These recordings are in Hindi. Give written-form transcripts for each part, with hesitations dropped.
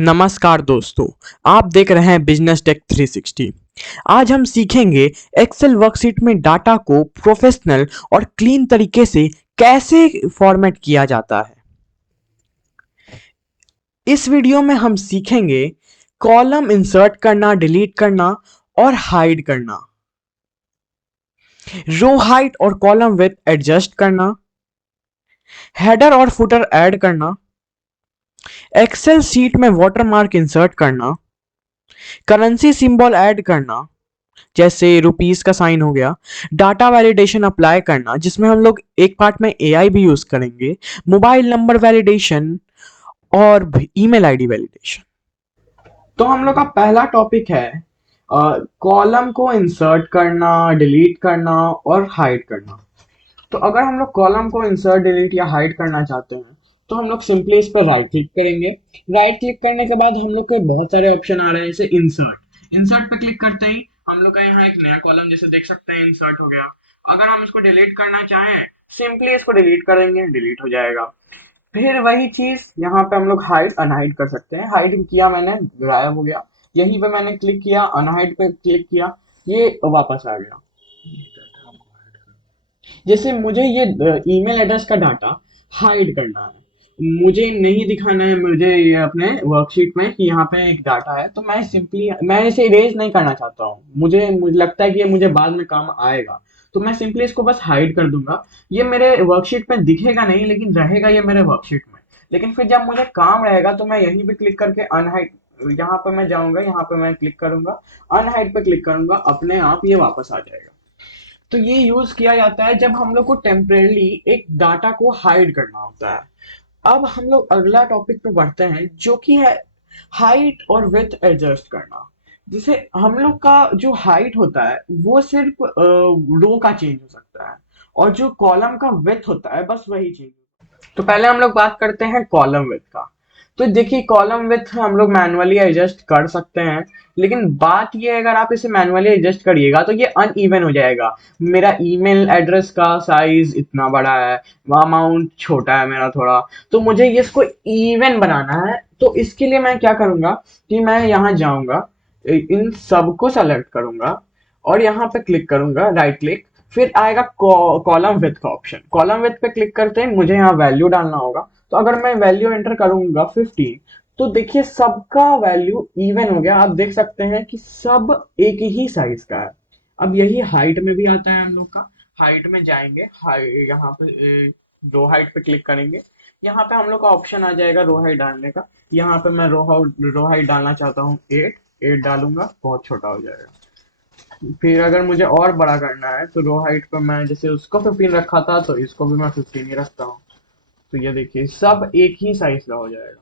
नमस्कार दोस्तों, आप देख रहे हैं बिजनेस टेक 360। आज हम सीखेंगे एक्सेल वर्कशीट में डाटा को प्रोफेशनल और क्लीन तरीके से कैसे फॉर्मेट किया जाता है। इस वीडियो में हम सीखेंगे कॉलम इंसर्ट करना, डिलीट करना और हाइड करना, रो हाइट और कॉलम विड्थ एडजस्ट करना, हेडर और फुटर ऐड करना, एक्सेल शीट में वाटरमार्क इंसर्ट करना, करेंसी सिंबल ऐड करना जैसे रुपीस का साइन हो गया, डाटा वैलिडेशन अप्लाई करना जिसमें हम लोग एक पार्ट में एआई भी यूज करेंगे, मोबाइल नंबर वैलिडेशन और ईमेल आईडी वैलिडेशन। तो हम लोग का पहला टॉपिक है कॉलम को इंसर्ट करना, डिलीट करना और हाइड करना। तो अगर हम लोग कॉलम को इंसर्ट, डिलीट या हाइड करना चाहते हैं तो हम लोग सिंपली इस पर राइट क्लिक करेंगे। राइट क्लिक करने के बाद हम लोग के बहुत सारे ऑप्शन आ रहे हैं, जैसे इंसर्ट। इंसर्ट पे क्लिक करते ही हम लोग का यहाँ एक नया कॉलम जैसे देख सकते हैं इंसर्ट हो गया। अगर हम इसको डिलीट करना चाहें, सिंपली इसको डिलीट कर देंगे, डिलीट हो जाएगा। फिर वही चीज यहाँ पे हम लोग हाइड अनहाइड कर सकते हैं। हाइड किया मैंने, गायब हो गया। यहीं पे मैंने क्लिक किया, अनहाइड पे क्लिक किया, ये वापस आ गया। जैसे मुझे ये ईमेल एड्रेस का डाटा हाइड करना है, मुझे नहीं दिखाना है, मुझे ये अपने वर्कशीट में कि यहाँ पे एक डाटा है, तो मैं इसे इरेज नहीं करना चाहता हूँ। मुझे लगता है कि ये मुझे बाद में काम आएगा, तो मैं सिंपली इसको बस हाइड कर दूंगा। ये मेरे वर्कशीट में दिखेगा नहीं, लेकिन रहेगा ये मेरे वर्कशीट में। लेकिन फिर जब मुझे काम रहेगा तो मैं यहीं पे क्लिक करके अनहाइड, यहाँ पे मैं जाऊंगा, यहाँ पे मैं क्लिक करूंगा, अनहाइड पे क्लिक करूंगा, अपने आप ये वापस आ जाएगा। तो ये यूज किया जाता है जब हम लोग को टेम्परेली एक डाटा को हाइड करना होता है। अब हम लोग अगला टॉपिक पे बढ़ते हैं, जो कि है हाइट और विड्थ एडजस्ट करना। जैसे हम लोग का जो हाइट होता है वो सिर्फ रो का चेंज हो सकता है, और जो कॉलम का विड्थ होता है बस वही चेंज। तो पहले हम लोग बात करते हैं कॉलम विड्थ का। तो देखिए, कॉलम विड्थ हम लोग मैनुअली एडजस्ट कर सकते हैं, लेकिन बात ये है, अगर आप इसे मैनुअली एडजस्ट करिएगा तो ये अनइवन हो जाएगा। मेरा ईमेल एड्रेस का साइज इतना बड़ा है, अमाउंट छोटा है मेरा थोड़ा, तो मुझे इसको इवन बनाना है। तो इसके लिए मैं क्या करूंगा कि मैं यहाँ जाऊंगा, इन सबको सेलेक्ट करूंगा और यहाँ पे क्लिक करूंगा, राइट क्लिक। फिर आएगा कॉलम विड्थ का ऑप्शन। कॉलम विड्थ पे क्लिक करते ही मुझे यहाँ वैल्यू डालना होगा। तो अगर मैं वैल्यू एंटर करूंगा 15, तो देखिए सबका वैल्यू इवन हो गया। आप देख सकते हैं कि सब एक ही साइज का है। अब यही हाइट में भी आता है हम लोग का। हाइट में जाएंगे, यहाँ पे रो हाइट पे क्लिक करेंगे। यहाँ पे हम लोग का ऑप्शन आ जाएगा रो हाइट डालने का। यहाँ पे मैं रो हाइट डालना चाहता हूँ 8 डालूंगा, बहुत छोटा हो जाएगा। फिर अगर मुझे और बड़ा करना है तो रो हाइट पर मैं जैसे उसको 15 रखा था, तो इसको भी मैं 15 ही रखता हूँ। तो ये देखिए सब एक ही साइज का हो जाएगा।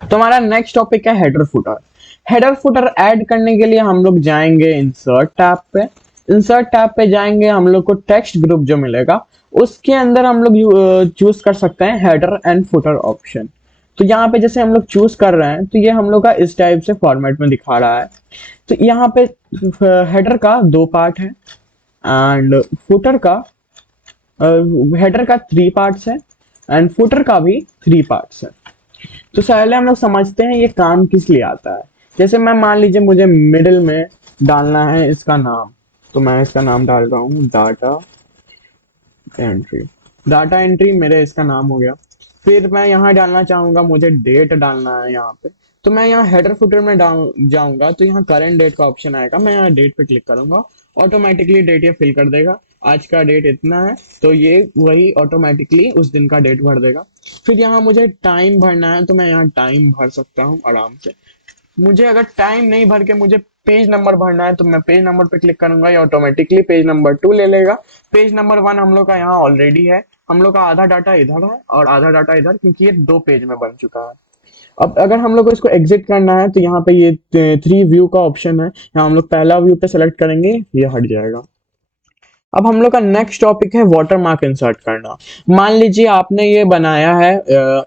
तो हमारा नेक्स्ट टॉपिक है header footer. Header footer add करने के लिए हम लोग जाएंगे इंसर्ट टैब पे। इंसर्ट टैब पे जाएंगे, हम लोग को टेक्स्ट ग्रुप जो मिलेगा उसके अंदर हम लोग चूज कर सकते हैं हेडर एंड फुटर ऑप्शन। तो यहाँ पे जैसे हम लोग चूज कर रहे हैं तो ये हम लोग का इस टाइप से फॉर्मेट में दिखा रहा है। तो यहाँ पे हेडर का 2 पार्ट है एंड फुटर का, हेडर का 3 पार्ट्स है एंड फुटर का भी 3 पार्ट्स है। तो पहले हम लोग समझते हैं ये काम किस लिए आता है। जैसे मैं मान लीजिए मुझे मिडिल में डालना है इसका नाम, तो मैं इसका नाम डाल रहा हूँ डाटा एंट्री। डाटा एंट्री मेरे इसका नाम हो गया। फिर मैं यहाँ डालना चाहूंगा, मुझे डेट डालना है यहाँ पे। तो मैं यहाँ हेडर फुटर में डाल जाऊंगा, तो यहाँ करंट डेट का ऑप्शन आएगा, मैं यहाँ डेट पे क्लिक करूंगा, ऑटोमेटिकली डेट ये फिल कर देगा। आज का डेट इतना है, तो ये वही ऑटोमेटिकली उस दिन का डेट भर देगा। फिर यहाँ मुझे टाइम भरना है, तो मैं यहाँ टाइम भर सकता हूँ आराम से। मुझे अगर टाइम नहीं भर के मुझे पेज नंबर भरना है, तो मैं पेज नंबर पे क्लिक करूंगा, ये ऑटोमेटिकली पेज नंबर 2 ले लेगा। पेज नंबर 1 हम लोग का यहाँ ऑलरेडी है, हम लोग का आधा डाटा इधर है और आधा डाटा इधर, क्योंकि ये 2 पेज में बन चुका है। अब अगर हम लोग को इसको एग्जिट करना है, तो यहाँ पे ये 3 व्यू का ऑप्शन है, यहाँ हम लोग पहला व्यू पे सेलेक्ट करेंगे, ये हट जाएगा। अब हम लोग का नेक्स्ट टॉपिक है वाटरमार्क इंसर्ट करना। मान लीजिए आपने ये बनाया है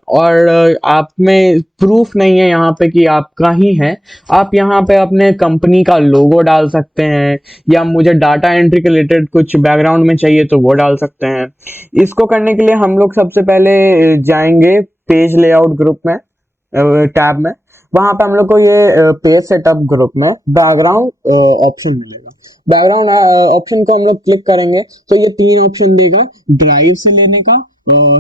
और आप में प्रूफ नहीं है यहाँ पे कि आपका ही है। आप यहाँ पे अपने कंपनी का लोगो डाल सकते हैं, या मुझे डाटा एंट्री के रिलेटेड कुछ बैकग्राउंड में चाहिए तो वो डाल सकते हैं। इसको करने के लिए हम लोग सबसे पहले जाएंगे पेज लेआउट ग्रुप में, टैब में, वहां पे हम लोग को ये पेज सेटअप ग्रुप में बैकग्राउंड ऑप्शन मिलेगा। बैकग्राउंड ऑप्शन को हम लोग क्लिक करेंगे तो ये 3 ऑप्शन देगा, ड्राइव से लेने का,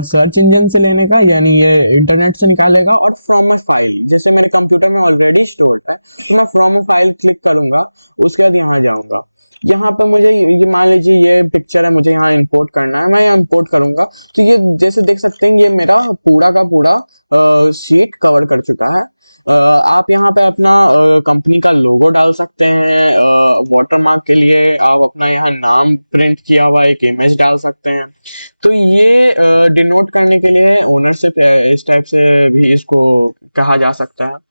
सर्च इंजन से लेने का यानी ये इंटरनेट से निकालेगा, और फ्रॉम अ फाइल जैसे मेरे कंप्यूटर में ऑलरेडी स्टोर है, तो फ्रॉम अ फाइल क्लिक करूंगा, उसके बाद यहाँ जाऊंगा। यहाँ पे मुझे मान लीजिए ये पिक्चर मुझे यहाँ इंपोर्ट करना है, मैं इंपोर्ट करूंगा। तो ये जैसे देख सकते हैं ये मेरा पूरा का पूरा शीट कवर कर चुका है। आप यहाँ पे अपना कंपनी का लोगो डाल सकते हैं, वाटरमार्क के लिए आप अपना यहाँ नाम प्रिंट किया हुआ एक इमेज डाल सकते हैं। तो ये डिनोट करने के लिए ओनरशिप इस टाइप से भी इसको कहा जा सकता है।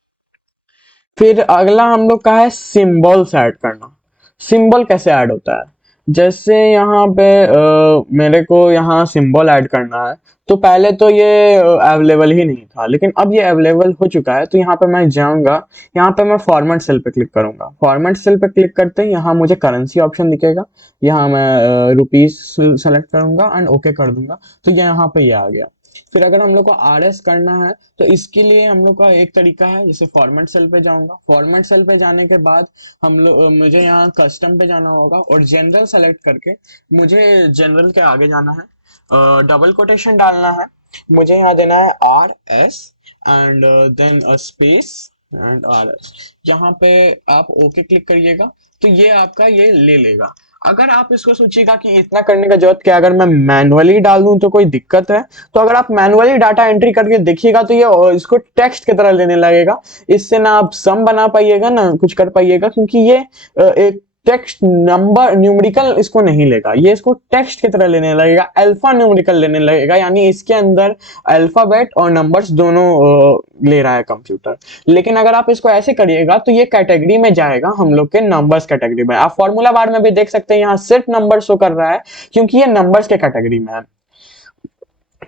फिर अगला हम लोग का है सिंबल्स ऐड करना। सिंबल कैसे ऐड होता है, जैसे यहाँ पे मेरे को यहाँ सिंबल ऐड करना है, तो पहले तो ये अवेलेबल ही नहीं था, लेकिन अब ये अवेलेबल हो चुका है। तो यहाँ पे मैं जाऊंगा, यहाँ पे मैं फॉर्मेट सेल पे क्लिक करूंगा। फॉर्मेट सेल पे क्लिक करते ही यहाँ मुझे करेंसी ऑप्शन दिखेगा, यहाँ मैं रुपीस सेलेक्ट करूंगा एंड ओके कर दूंगा, तो ये यहाँ पे ये आ गया। फिर अगर हम लोग को आरएस करना है तो इसके लिए हम लोग का एक तरीका है, जैसे फॉर्मेट सेल पे जाऊंगा। फॉर्मेट सेल पे जाने के बाद हम लोग मुझे यहाँ कस्टम पे जाना होगा और जनरल सेलेक्ट करके मुझे जनरल के आगे जाना है, डबल कोटेशन डालना है, मुझे यहाँ देना है R S and then space and R S. यहाँ पे आप ओके क्लिक करिएगा तो ये आपका ये ले लेगा। अगर आप इसको सोचिएगा कि इतना करने का जरूरत क्या, अगर मैं मैनुअली डाल दूं तो कोई दिक्कत है, तो अगर आप मैनुअली डाटा एंट्री करके देखिएगा तो ये इसको टेक्स्ट की तरह लेने लगेगा। इससे ना आप सम बना पाइएगा ना कुछ कर पाइएगा, क्योंकि ये एक टेक्स्ट नंबर न्यूमेरिकल इसको नहीं लेगा, ये इसको टेक्स्ट की तरह लेने लगेगा, अल्फा न्यूमेरिकल लेने लगेगा, यानी इसके अंदर अल्फाबेट और नंबर्स दोनों ले रहा है कंप्यूटर। लेकिन अगर आप इसको ऐसे करिएगा तो ये कैटेगरी में जाएगा, हम लोग के नंबर्स कैटेगरी में। आप फॉर्मूला बार में भी देख सकते हैं यहाँ सिर्फ नंबर शो कर रहा है क्योंकि ये नंबर्स के कैटेगरी में है।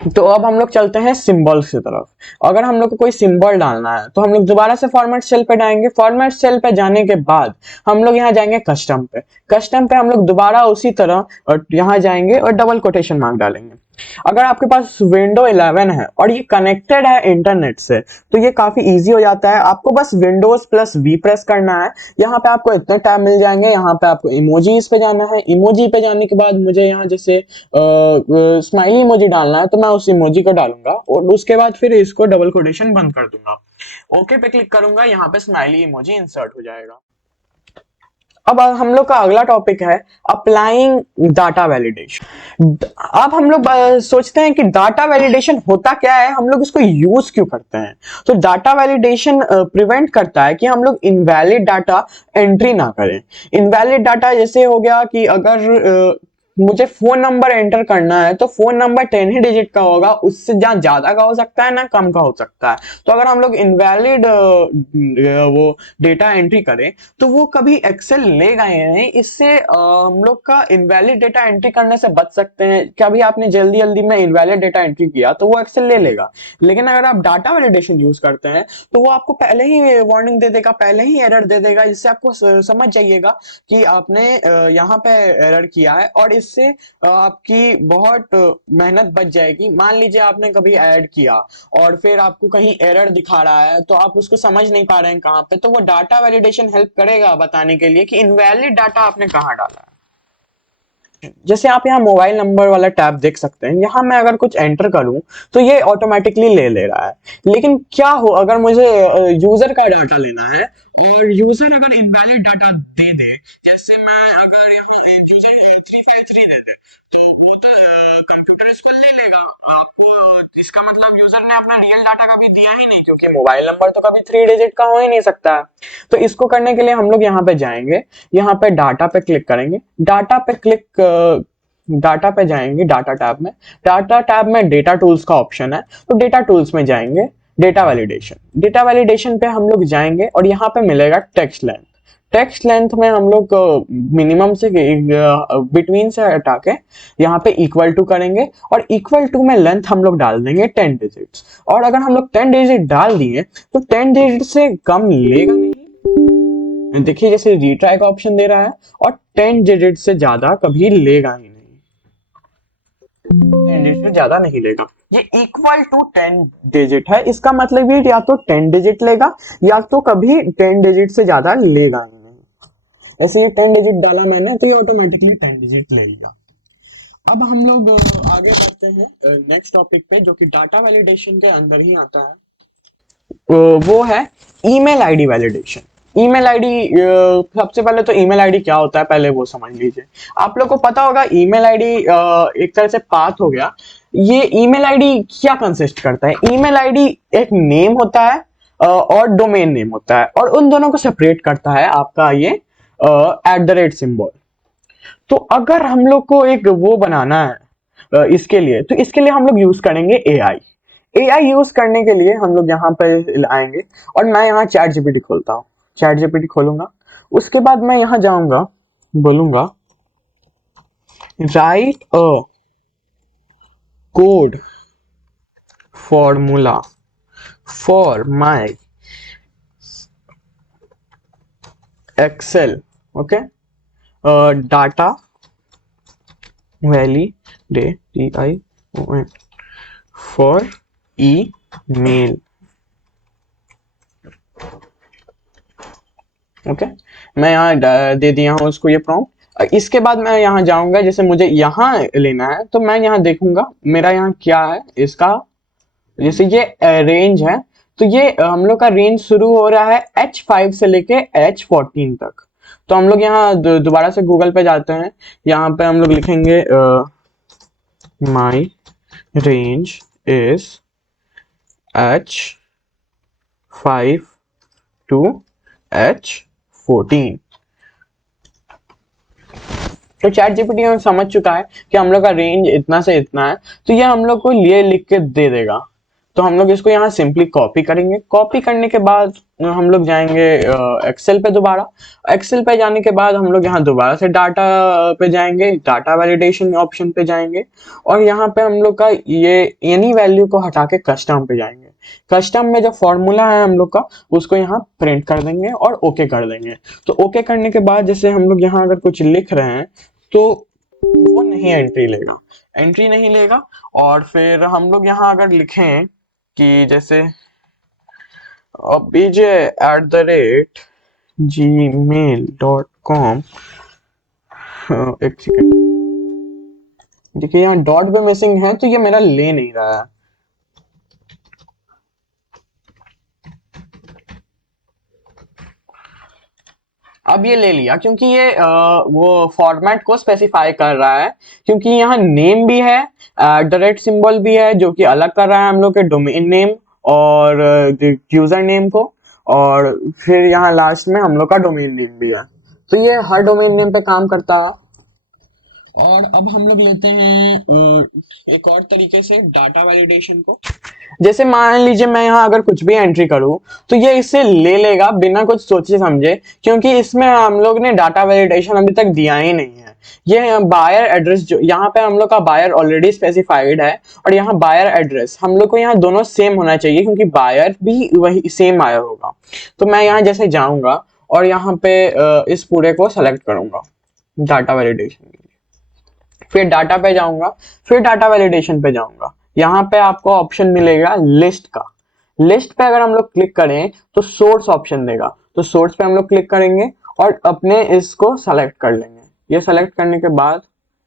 तो अब हम लोग चलते हैं सिंबल्स की तरफ। अगर हम लोग को कोई सिंबल डालना है तो हम लोग दोबारा से फॉर्मेट सेल पे जाएंगे। फॉर्मेट सेल पे जाने के बाद हम लोग यहाँ जाएंगे कस्टम पे। कस्टम पे हम लोग दोबारा उसी तरह और यहाँ जाएंगे और डबल कोटेशन मार्क डालेंगे। अगर आपके पास विंडो 11 है और ये कनेक्टेड है इंटरनेट से तो ये काफी इजी हो जाता है। आपको बस विंडोज प्लस वी प्रेस करना है, यहाँ पे आपको इतने टैब मिल जाएंगे। यहाँ पे आपको इमोजीज पे जाना है, इमोजी पे जाने के बाद मुझे यहाँ जैसे स्माइली इमोजी डालना है तो मैं उस इमोजी को डालूंगा और उसके बाद फिर इसको डबल कोटेशन बंद कर दूंगा। ओके पे क्लिक करूंगा, यहाँ पे स्माइली इमोजी इंसर्ट हो जाएगा। अब हम लोग का अगला टॉपिक है अप्लाइंग डाटा वैलिडेशन। अब हम लोग सोचते हैं कि डाटा वैलिडेशन होता क्या है, हम लोग इसको यूज क्यों करते हैं। तो डाटा वैलिडेशन प्रिवेंट करता है कि हम लोग इनवैलिड डाटा एंट्री ना करें। इनवैलिड डाटा जैसे हो गया कि अगर मुझे फोन नंबर एंटर करना है तो फोन नंबर 10 ही डिजिट का होगा, उससे ज्यादा का हो सकता है ना कम का हो सकता है। तो अगर हम लोग इनवैलिड वो डेटा एंट्री करें तो वो कभी एक्सेल लेगा ही नहीं। इससे हम लोग का इनवैलिड डेटा एंट्री करने से बच सकते हैं। कभी आपने जल्दी जल्दी में इनवैलिड डेटा एंट्री किया तो वो एक्सेल ले लेगा। लेकिन अगर आप डाटा वैलिडेशन यूज करते हैं तो वो आपको पहले ही वार्निंग दे देगा, पहले ही एरर दे देगा, जिससे आपको समझ जाइएगा कि आपने यहाँ पे एरर किया है और इससे आपकी बहुत मेहनत बच जाएगी। मान लीजिए आपने कभी ऐड किया और फिर आपको कहीं एरर दिखा रहा है तो आप उसको समझ नहीं पा रहे हैं कहाँ पे, तो वो डाटा वैलिडेशन हेल्प करेगा बताने के लिए कि इनवैलिड डाटा आपने कहाँ डाला है। जैसे आप यहाँ मोबाइल नंबर वाला टैब देख सकते हैं, यहाँ मैं अगर कुछ एंटर करूं तो ये ऑटोमेटिकली ले रहा है। लेकिन क्या हो अगर मुझे यूजर का डाटा लेना है और यूजर अगर इनवैलिड डाटा दे दे, जैसे मैं अगर यहाँ यूजर 353 दे दे तो वो तो कंप्यूटर इसको ले लेगा। आपको इसका मतलब यूजर ने अपना रियल डाटा कभी दिया ही नहीं, क्योंकि मोबाइल नंबर तो कभी 3 डिजिट का हो ही नहीं सकता। तो इसको करने के लिए हम लोग यहाँ पे जाएंगे, यहाँ पे डाटा पे क्लिक करेंगे, डाटा पे जाएंगे, डाटा टैब में, डाटा टैब में डेटा टूल्स का ऑप्शन है तो डेटा टूल्स में जाएंगे, डेटा वैलिडेशन पे हम लोग जाएंगे और यहाँ पे मिलेगा टेक्स्ट लेंथ। टेक्स्ट लेंथ में हम लोग मिनिमम से बिटवीन से हटा के यहाँ पे इक्वल टू करेंगे और इक्वल टू में लेंथ हम लोग डाल देंगे 10 डिजिट्स। और अगर हम लोग 10 डिजिट डाल दिए तो 10 डिजिट से कम लेगा नहीं। देखिए जैसे रिट्राई का ऑप्शन दे रहा है और 10 डिजिट से ज्यादा कभी लेगा ही नहीं। 10 डिजिट से ज्यादा नहीं लेगा। ये इक्वल टू 10 डिजिट है, इसका मतलब ये या तो 10 डिजिट लेगा या तो कभी 10 डिजिट से ज्यादा लेगा ही नहीं। ऐसे ये 10 डिजिट डाला मैंने तो ये ऑटोमेटिकली 10 डिजिट ले लिया। अब हम लोग आगे बढ़ते हैं नेक्स्ट टॉपिक पे, जो कि डाटा वैलिडेशन के अंदर ही आता है। वो है email ID validation. Email ID, सबसे पहले तो ईमेल आईडी क्या होता है पहले वो समझ लीजिए। आप लोग को पता होगा ईमेल आईडी एक तरह से पाथ हो गया। ये ईमेल आईडी क्या कंसिस्ट करता है? ईमेल आईडी एक नेम होता है और डोमेन नेम होता है, और उन दोनों को सेपरेट करता है आपका ये @ सिंबल। तो अगर हम लोग को एक वो बनाना है इसके लिए, तो इसके लिए हम लोग यूज करेंगे एआई। एआई यूज करने के लिए हम लोग यहाँ पे आएंगे, और मैं यहाँ चैट जीपीटी खोलता हूँ। चैट जीपीटी खोलूंगा, उसके बाद मैं यहाँ जाऊंगा, बोलूंगा write a code formula for my Excel, okay, data validate DION for email, okay. मैं यहाँ दे दिया हूँ उसको ये प्रॉम्प्ट। इसके बाद मैं यहाँ जाऊंगा, जैसे मुझे यहाँ लेना है तो मैं यहाँ देखूंगा मेरा यहाँ क्या है इसका। जैसे ये रेंज है, तो ये हम लोग का रेंज शुरू हो रहा है H5 से लेके H14 तक। तो हम लोग यहाँ दोबारा से गूगल पे जाते हैं, यहाँ पे हम लोग लिखेंगे माई range is H5 to H14। तो चैट जीपीटी हमें समझ चुका है कि हम लोग का रेंज इतना से इतना है, तो ये हम लोग को ये लिख के दे देगा। तो हम लोग इसको यहाँ सिंपली कॉपी करेंगे। कॉपी करने के बाद हम लोग जाएंगे एक्सेल पे दोबारा। एक्सेल पे जाने के बाद हम लोग यहाँ दोबारा से डाटा पे जाएंगे, डाटा वैलिडेशन ऑप्शन पे जाएंगे, और यहाँ पे हम लोग का ये एनी वैल्यू को हटा के कस्टम पे जाएंगे। कस्टम में जो फॉर्मूला है हम लोग का, उसको यहाँ प्रिंट कर देंगे और ओके कर देंगे। तो ओके करने के बाद जैसे हम लोग यहाँ अगर कुछ लिख रहे हैं तो वो नहीं एंट्री लेगा, एंट्री नहीं लेगा। और फिर हम लोग यहाँ अगर लिखें कि जैसे बीजे @gmail.com, एक सेकेंड, देखिए यहाँ डॉट भी मिसिंग है तो ये मेरा ले नहीं रहा है। अब ये ले लिया क्योंकि ये वो फॉर्मेट को स्पेसिफाई कर रहा है, क्योंकि यहाँ नेम भी है, सिंबल भी है जो कि अलग कर रहा है हम लोग के डोमेन नेम और यूजर नेम को, और फिर यहाँ लास्ट में हम लोग का डोमेन नेम भी है। तो ये हर डोमेन नेम पे काम करता है। और अब हम लोग लेते हैं एक और तरीके से डाटा वैलिडेशन को। जैसे मान लीजिए मैं यहाँ अगर कुछ भी एंट्री करूँ तो ये इससे ले लेगा बिना कुछ सोचे समझे, क्योंकि इसमें हम लोग ने डाटा वैलिडेशन अभी तक दिया ही नहीं है। ये बायर एड्रेस जो यहाँ पे हम लोग का बायर ऑलरेडी स्पेसिफाइड है, और यहाँ बायर एड्रेस हम लोग को यहाँ दोनों सेम होना चाहिए, क्योंकि बायर भी वही सेम बायर होगा। तो मैं यहाँ जैसे जाऊंगा और यहाँ पे इस पूरे को सेलेक्ट करूंगा डाटा वैलिडेशन के लिए, फिर डाटा पे जाऊंगा, फिर डाटा वैलिडेशन पे जाऊंगा। यहाँ पे आपको ऑप्शन मिलेगा लिस्ट का। लिस्ट पे अगर हम लोग क्लिक करें तो सोर्स ऑप्शन देगा, तो सोर्स पे हम लोग क्लिक करेंगे और अपने इसको सेलेक्ट कर लेंगे। ये सेलेक्ट करने के बाद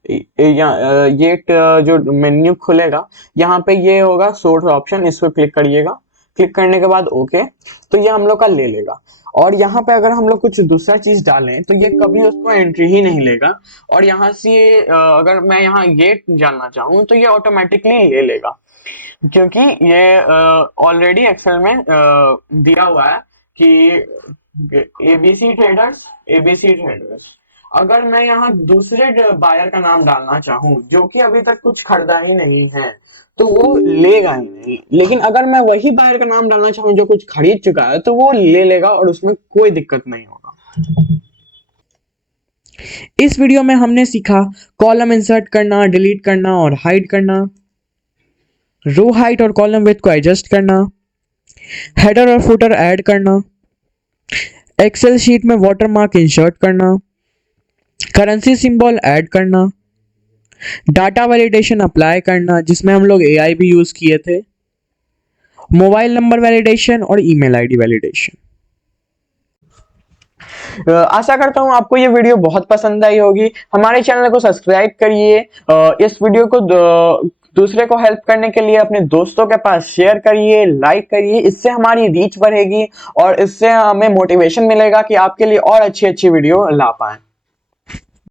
ये जो मेन्यू खुलेगा यहाँ पे ये होगा सोर्स ऑप्शन, इस पर क्लिक करिएगा। क्लिक करने के बाद ओके, तो ये हम लोग का ले लेगा। और यहाँ पे अगर हम लोग कुछ दूसरा चीज डालें तो ये कभी उसको एंट्री ही नहीं लेगा। और यहाँ से अगर मैं यहाँ ये जानना चाहूँ तो ये ऑटोमेटिकली ले लेगा, क्योंकि ये ऑलरेडी एक्सेल में दिया हुआ है कि एबीसी ट्रेडर्स। अगर मैं यहाँ दूसरे बायर का नाम डालना चाहूँ जो कि अभी तक कुछ खरीदा ही नहीं है तो वो लेगा ही नहीं, लेकिन अगर मैं वही बायर का नाम डालना चाहूँ जो कुछ खरीद चुका है तो वो ले लेगा और उसमें कोई दिक्कत नहीं होगा। इस वीडियो में हमने सीखा कॉलम इंसर्ट करना, डिलीट करना और हाइड करना, रो हाइट और कॉलम विड्थ को एडजस्ट करना, हेडर और फुटर ऐड करना, एक्सेल शीट में वाटरमार्क इंसर्ट करना, करेंसी सिंबल ऐड करना, डाटा वैलिडेशन अप्लाई करना, जिसमें हम लोग एआई भी यूज किए थे, मोबाइल नंबर वैलिडेशन और ईमेल आईडी वैलिडेशन। आशा करता हूं आपको ये वीडियो बहुत पसंद आई होगी। हमारे चैनल को सब्सक्राइब करिए। इस वीडियो को दूसरे को हेल्प करने के लिए अपने दोस्तों के पास शेयर करिए, लाइक करिए। इससे हमारी रीच बढ़ेगी और इससे हमें मोटिवेशन मिलेगा कि आपके लिए और अच्छी अच्छी वीडियो ला पाएं।